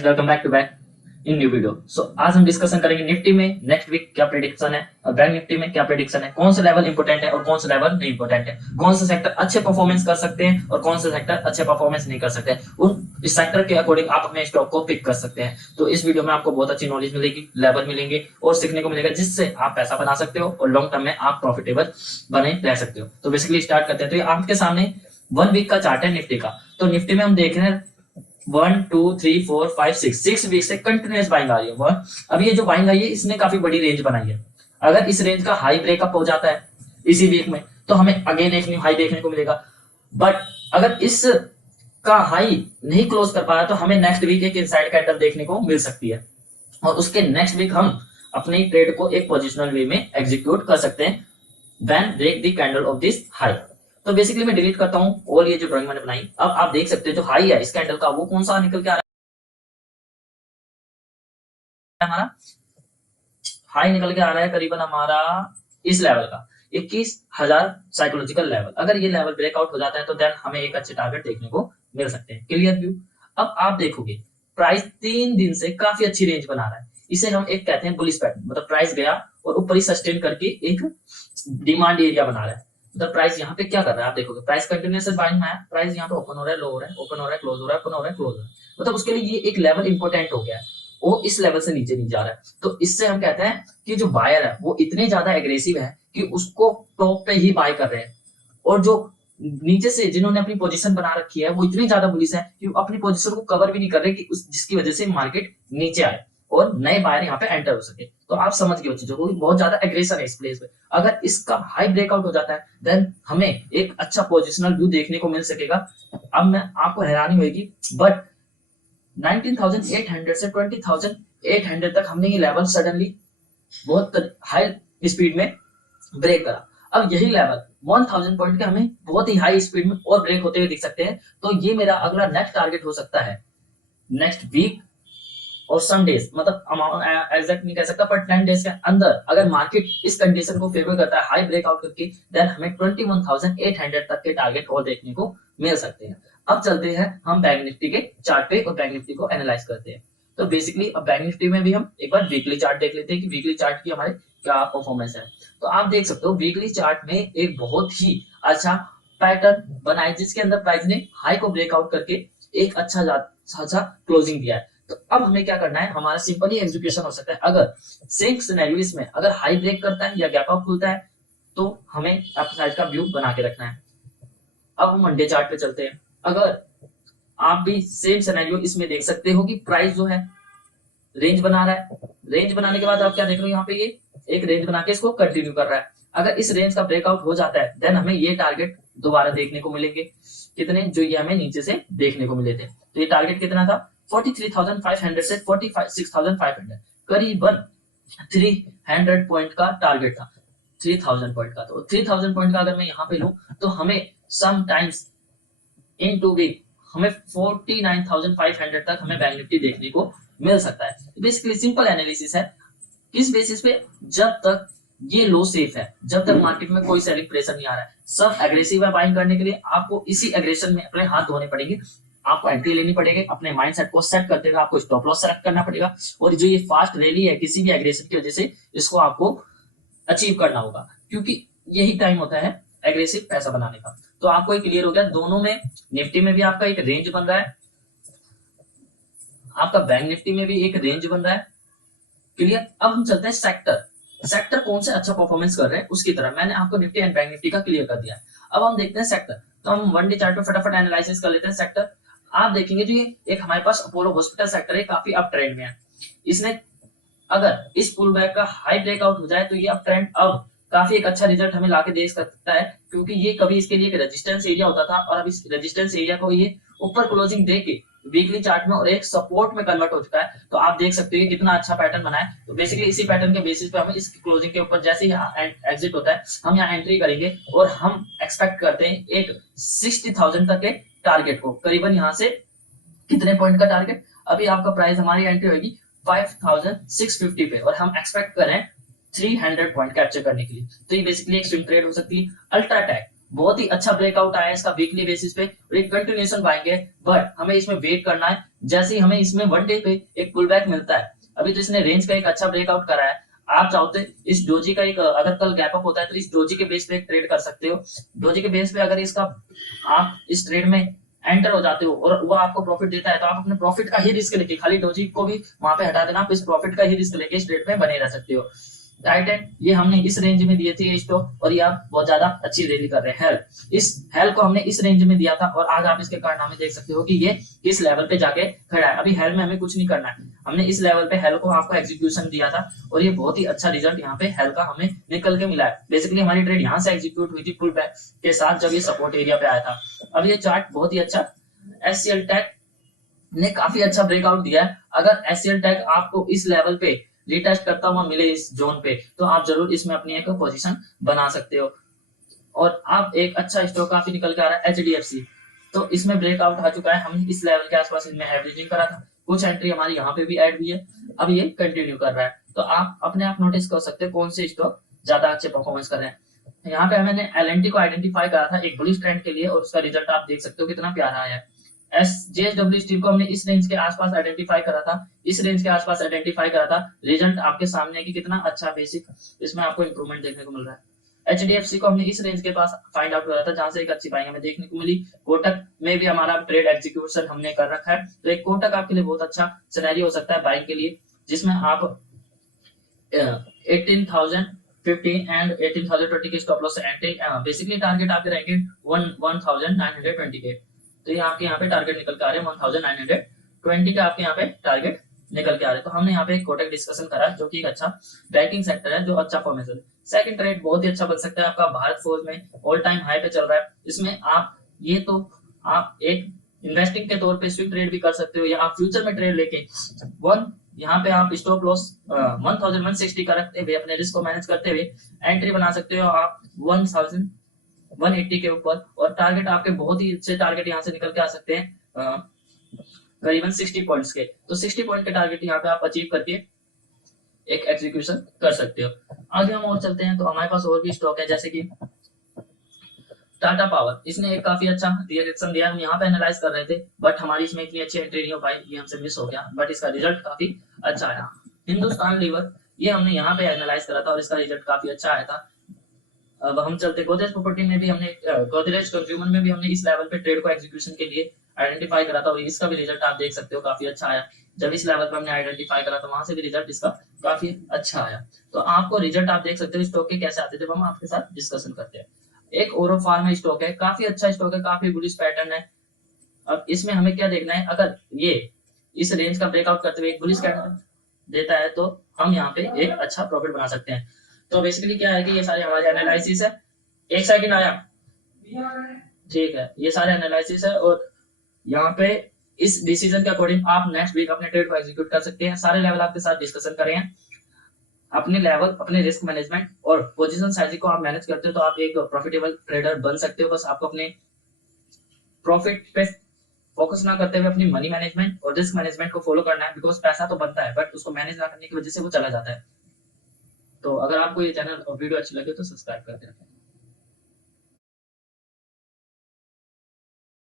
Guys, welcome back in new video. आज हम discussion करेंगे निफ्टी में नेक्स्ट वीक क्या प्रेडिक्शन है और बैंक निफ्टी में क्या प्रेडिक्शन है, कौन सा लेवल इंपोर्टेंट है और कौन सा लेवल नहीं इंपोर्टेंट है, कौन सा सेक्टर अच्छे परफॉर्मेंस कर सकते हैं और कौन सा सेक्टर अच्छे परफॉर्मेंस नहीं कर सकते हैं। उन इस सेक्टर के अकॉर्डिंग आप अपने स्टॉक को पिक कर सकते हैं। तो इस वीडियो में आपको बहुत अच्छी नॉलेज मिलेगी, लेवल मिलेंगे और सीखने को मिलेगा, जिससे आप पैसा बना सकते हो और लॉन्ग टर्म में आप प्रॉफिटेबल बने रह सकते हो। तो बेसिकली स्टार्ट करते हैं। तो ये आपके सामने 1 वीक का चार्ट है निफ्टी का। तो निफ्टी में हम देख रहे हैं 1 2 3 4 5 6 वीक से कंटिन्यूअस बाइंग आ रही है। अब ये जो बाइंग आई है इसने काफी बड़ी रेंज बनाई है। अगर इस रेंज का हाई ब्रेकअप हो जाता है इसी वीक में तो हमें अगेन एक न्यू हाई देखने को मिलेगा। बट अगर इस का हाई नहीं क्लोज कर पाया तो हमें नेक्स्ट वीक एक इनसाइड कैंडल देखने को मिल सकती है और उसके नेक्स्ट वीक हम अपनी ट्रेड को एक पोजिशनल वे में एग्जीक्यूट कर सकते हैं when break the candle of this high. तो बेसिकली मैं डिलीट करता हूं और ये जो ड्राइंग मैंने बनाई। अब आप देख सकते हैं जो हाई है इस कैंडल का वो कौन सा निकल के आ रहा है, हमारा हाई निकल के आ रहा है करीबन हमारा इस लेवल का 21,000 साइकोलॉजिकल लेवल। अगर ये लेवल ब्रेकआउट हो जाता है तो देन हमें एक अच्छे टारगेट देखने को मिल सकते हैं। Clear view. अब आप देखोगे प्राइस 3 दिन से काफी अच्छी रेंज बना रहा है। इसे हम एक कहते हैं बुलिश पैटर्न, मतलब प्राइस गया और ऊपर ही सस्टेन करके एक डिमांड एरिया बना रहा है। मतलब प्राइस यहाँ पे क्या कर रहा है आप देखोगे, प्राइस कंटिन्यूअस बाइंग में है, प्राइस यहाँ पे ओपन हो रहा है, लो हो रहा है, ओपन हो रहा है, क्लोज हो रहा है, ओपन हो रहा है, क्लोज हो रहा है। मतलब उसके लिए ये एक लेवल इंपॉर्टेंट हो गया है, वो इस लेवल से नीचे नहीं जा रहा है। तो इससे हम कहते हैं कि जो बायर है वो इतने ज्यादा एग्रेसिव है कि उसको टॉप पे ही बाय कर रहे हैं, और जो नीचे से जिन्होंने अपनी पोजीशन बना रखी है वो इतनी ज्यादा बुलिश है कि अपनी पोजीशन को कवर भी नहीं कर रहे कि जिसकी वजह से मार्केट नीचे आए और नए बायर यहाँ पे एंटर हो सके। तो आप समझ गए चीजों को, बहुत ज्यादा एग्रेशन है इस प्लेस पे। अगर इसका हाई ब्रेकआउट हो जाता है देन हमें एक अच्छा पोजिशनल व्यू देखने को मिल सकेगा। अब मैं आपको हैरानी होगी बट 19,800 से 20,800 तक हमने ये लेवल सडनली बहुत हाई स्पीड में ब्रेक करा। अब यही लेवल 1000 पॉइंट के हमें बहुत ही हाई स्पीड में और ब्रेक होते हुए दिख सकते हैं। तो ये मेरा अगला नेक्स्ट टारगेट हो सकता है नेक्स्ट वीक और सम डेज, मतलब एग्जैक्ट नहीं कह सकता पर 10 डेज के अंदर अगर मार्केट इस कंडीशन को फेवर करता है हाई ब्रेकआउट करके, देन हमें 21,800 तक के टारगेट और देखने को मिल सकते हैं। अब चलते हैं हम बैंक निफ्टी के चार्ट पे और बैंक निफ्टी को एनालाइज करते हैं। तो बेसिकली अब बैंक निफ्टी में भी हम एक बार वीकली चार्ट देख लेते हैं कि वीकली चार्ट की हमारे क्या परफॉर्मेंस है। तो आप देख सकते हो वीकली चार्ट में एक बहुत ही अच्छा पैटर्न बना है जिसके अंदर प्राइस ने हाई को ब्रेकआउट करके एक अच्छा क्लोजिंग दिया है। तो अब हमें क्या करना है, हमारा सिंपली एग्जीक्यूशन हो सकता है। अगर सेम सिनेरियो इसमें अगर हाई ब्रेक करता है या गैप अप खुलता है तो हमें अपने साइड का व्यू बना के रखना है। अब हम मंडे चार्ट पे चलते हैं। अगर आप भी सेम सिनेरियो इसमें देख सकते हो कि प्राइस जो है रेंज बना रहा है, रेंज बनाने के बाद आप क्या देख रहे हो यहाँ पे ये एक रेंज बना के इसको कंटिन्यू कर रहा है। अगर इस रेंज का ब्रेकआउट हो जाता है देन हमें ये टारगेट दोबारा देखने को मिलेंगे, कितने जो ये हमें नीचे से देखने को मिले थे। तो ये टारगेट कितना था 43,500 से 46,500, करीबन 300 पॉइंट का टारगेट था, 3000 पॉइंट का। तो 3000 पॉइंट का अगर मैं यहाँ पे लूं तो हमें सम टाइम्स इन 2 वीक हमें 49,500 तक हमें बैंक निफ्टी देखने को मिल सकता है। बेसिकली सिंपल एनालिसिस है, किस बेसिस पे, जब तक ये लो सेफ है, जब तक मार्केट में कोई सेलिंग प्रेशर नहीं आ रहा है, सब एग्रेसिव है बाइंग करने के लिए, आपको इसी एग्रेशन में अपने हाथ धोने पड़ेंगे, आपको एंट्री लेनी पड़ेगी, अपने माइंडसेट को सेट करते हुए आपको स्टॉप लॉस सेलेक्ट करना पड़ेगा और जो ये फास्ट रैली है किसी भी एग्रेशन की वजह से इसको आपको अचीव करना होगा, क्योंकि यही टाइम होता है एग्रेसिव पैसा बनाने का। तो आपको एक क्लियर हो गया, दोनों में निफ्टी में भी आपका एक रेंज बन रहा है, आपका बैंक निफ्टी में भी एक रेंज बन रहा है। क्लियर। अब हम चलते हैं सेक्टर कौन से अच्छा परफॉर्मेंस कर रहे हैं उसकी तरह। मैंने आपको निफ्टी एंड बैंक निफ्टी का क्लियर कर दिया है। अब हम देखते हैं सेक्टर। तो हम 1 डे चार्ट पे फटाफट एनालिसिस कर लेते हैं सेक्टर। आप देखेंगे जो ये एक हमारे पास अपोलो हॉस्पिटल सेक्टर है, काफी अप ट्रेंड में है। इसने अगर इस पुल बैक का हाई ब्रेकआउट हो जाए तो ये अप ट्रेंड अब काफी एक अच्छा रिजल्ट हमें लाके दे सकता है, क्योंकि ये कभी इसके लिए एक रेजिस्टेंस एरिया होता था और अब इस रेजिस्टेंस एरिया को ये ऊपर क्लोजिंग दे के वीकली चार्ट में और एक सपोर्ट में कन्वर्ट हो चुका है। तो आप देख सकते हो कितना अच्छा पैटर्न बना है। तो बेसिकली इसी पैटर्न के बेसिस पे हम इस क्लोजिंग के ऊपर जैसे ही एग्जिट होता है हम यहाँ एंट्री करेंगे और हम एक्सपेक्ट करते हैं एक 60,000 तक के टारगेट को, करीबन यहाँ से कितने पॉइंट का टारगेट, अभी आपका प्राइस हमारी एंट्री होगी 5,650 पे और हम एक्सपेक्ट करें 300 पॉइंट कैप्चर करने के लिए। तो ये बेसिकली एक स्विंग ट्रेड हो सकती है। अल्ट्राटेक बहुत ही अच्छा ब्रेकआउट आया है इसका वीकली बेसिस पे और एक कंटिन्यूएशन पाएंगे, बट हमें इसमें वेट करना है। जैसे ही हमें इसमें वन डे पे एक पुल बैक मिलता है, अभी तो इसने रेंज का एक अच्छा ब्रेकआउट करा है, आप चाहते इस डोजी का एक अगर कल गैप अप होता है तो इस डोजी के बेस पे एक ट्रेड कर सकते हो। डोजी के बेस पे अगर इसका आप इस ट्रेड में एंटर हो जाते हो और वो आपको प्रॉफिट देता है तो आप अपने प्रॉफिट का ही रिस्क लेके, खाली डोजी को भी वहां पे हटा देना, आप इस प्रॉफिट का ही रिस्क लेके इस ट्रेड में बने रह सकते हो। टाइटन ये हमने इस रेंज में दिए थे ये स्टॉक, और ये आप बहुत ज्यादा अच्छी रैली कर रहे हैं। इस हेल को हमने इस रेंज में दिया था और आज आप इसके कारनामे देख सकते हो कि ये किस लेवल पे जाके खड़ा है। अभी हेल में हमें कुछ नहीं करना है, हमने इस लेवल पे हेल को आपको एग्जीक्यूशन दिया था और ये बहुत ही अच्छा रिजल्ट यहाँ पे हेल का हमें निकल के मिला है। बेसिकली हमारी ट्रेड यहाँ से एग्जीक्यूट हुई थी पुल बैक के साथ जब ये सपोर्ट एरिया पे आया था। अब ये चार्ट बहुत ही अच्छा, एससीएल टेक ने काफी अच्छा ब्रेकआउट दिया है। अगर एससीएल टेक आपको इस लेवल पे रिटेस्ट करता हुआ मिले इस जोन पे, तो आप जरूर इसमें अपनी एक पोजीशन बना सकते हो। और आप एक अच्छा स्टॉक काफी निकल के आ रहा है एचडीएफसी, तो इसमें ब्रेकआउट आ चुका है। हमने इस लेवल के आसपास इनमें एवरेजिंग करा था, कुछ एंट्री हमारी यहाँ पे भी ऐड हुई है, अब ये कंटिन्यू कर रहा है। तो आप अपने आप नोटिस कर सकते हैं कौन से स्टॉक ज्यादा अच्छे परफॉर्मेंस कर रहे हैं। यहाँ पे मैंने एलएनटी को आइडेंटिफाई करा था एक बुलिश ट्रेंड के लिए और उसका रिजल्ट आप देख सकते हो कितना प्यारा आया है। जेएसडब्ल्यू स्टील को हमने इस रेंज के आसपास आइडेंटिफाई करा था, इस रेंज के आसपास आइडेंटिफाई करा था, रिजल्ट आपके सामने है कि कितना अच्छा बेसिक इसमें आपको इंप्रूवमेंट देखने को मिल रहा है। एचडीएफसी को हमने इस रेंज के पास फाइंड आउट करा था जहां से एक अच्छी बाइंग हमें देखने को मिली। कोटक में भी हमारा ट्रेड एग्जीक्यूशन हमने कर रखा है, तो एक कोटक आपके लिए बहुत अच्छा सिनेरियो हो सकता है बाइंग के लिए, जिसमें आप 18,015 एंड 18,020 के स्टॉप लॉस से एंट्री, बेसिकली टारगेट आपके रहेंगे 1928। तो ये आपके यहाँ पे टारगेट निकल के आ रहे हैं 1920 का, आपके यहाँ पे टारगेट निकल के आ रहे हैं। तो हमने यहाँ पे एक कोटक डिस्कशन करा जो कि एक अच्छा बैंकिंग सेक्टर है जो अच्छा फॉर्मेशन है। सेकंड ट्रेड बहुत ही अच्छा बन सकता है आपका, भारत फोर्ज में ऑल टाइम हाई पे चल रहा है। इसमें आप ये तो आप एक इन्वेस्टिंग के तौर पे स्विंग ट्रेड भी कर सकते हो, या आप फ्यूचर में ट्रेड लेके यहाँ पे आप स्टॉप लॉस 1160 का रखते हुए अपने रिस्क को मैनेज करते हुए एंट्री बना सकते हो आप 1180 के ऊपर, और टारगेट आपके बहुत ही अच्छे टारगेट यहाँ से निकल के आ सकते हैं करीबन 60 पॉइंट्स के। तो 60 पॉइंट के टारगेट यहाँ पे आप अचीव करके एक एग्जीक्यूशन कर सकते हो। आगे हम और चलते हैं तो हमारे पास और भी स्टॉक है, जैसे कि टाटा पावर, इसने एक काफी अच्छा रिएक्शन दिया। हम यहाँ पे एनालाइज कर रहे थे बट हमारी इसमें इतनी अच्छी एंट्री नहीं हो पाई, ये हमसे मिस हो गया, बट इसका रिजल्ट काफी अच्छा आया। हिंदुस्तान लीवर, ये हमने यहाँ पे एनालाइज करा था और इसका रिजल्ट काफी अच्छा आया था। अब हम चलते गोदरेज प्रॉपर्टी में भी हमने, गोदरेज कंज्यूमर में भी हमने इस लेवल पे ट्रेड को एग्जीक्यूशन के लिए आइडेंटिफाई करा था और इसका भी रिजल्ट आप देख सकते हो काफी अच्छा आया। जब इस लेवल पर हमने आइडेंटिफाई करा तो वहां से भी रिजल्ट इसका काफी अच्छा आया। तो आपको रिजल्ट आप देख सकते हो स्टॉक के कैसे आते हैं जब हम आपके साथ डिस्कशन करते हैं। एक ओरो फार्मा स्टॉक है, काफी अच्छा स्टॉक है, काफी बुलिश पैटर्न है। अब इसमें हमें क्या देखना है, अगर ये इस रेंज का ब्रेकआउट करते हुए एक बुलिश कैंडल देता है तो हम यहाँ पे एक अच्छा प्रॉफिट बना सकते हैं। तो बेसिकली क्या है कि ये सारे हमारे एनालिसिस है। एक सेकंड आया, ठीक है, ये सारे एनालिसिस है और यहाँ पे इस डिसीजन के अकॉर्डिंग आप नेक्स्ट वीक अपने ट्रेड को एग्जीक्यूट कर सकते हैं। सारे लेवल आपके साथ डिस्कशन करें हैं, अपने लेवल, अपने रिस्क मैनेजमेंट और पोजीशन साइज को आप मैनेज करते हो तो आप एक प्रॉफिटेबल ट्रेडर बन सकते हो। बस आपको अपने प्रॉफिट पे फोकस ना करते हुए अपनी मनी मैनेजमेंट और रिस्क मैनेजमेंट को फॉलो करना है, बिकॉज पैसा तो बनता है बट उसको मैनेज ना करने की वजह से वो चला जाता है। तो अगर आपको ये चैनल और वीडियो अच्छी लगे तो सब्सक्राइब कर देना।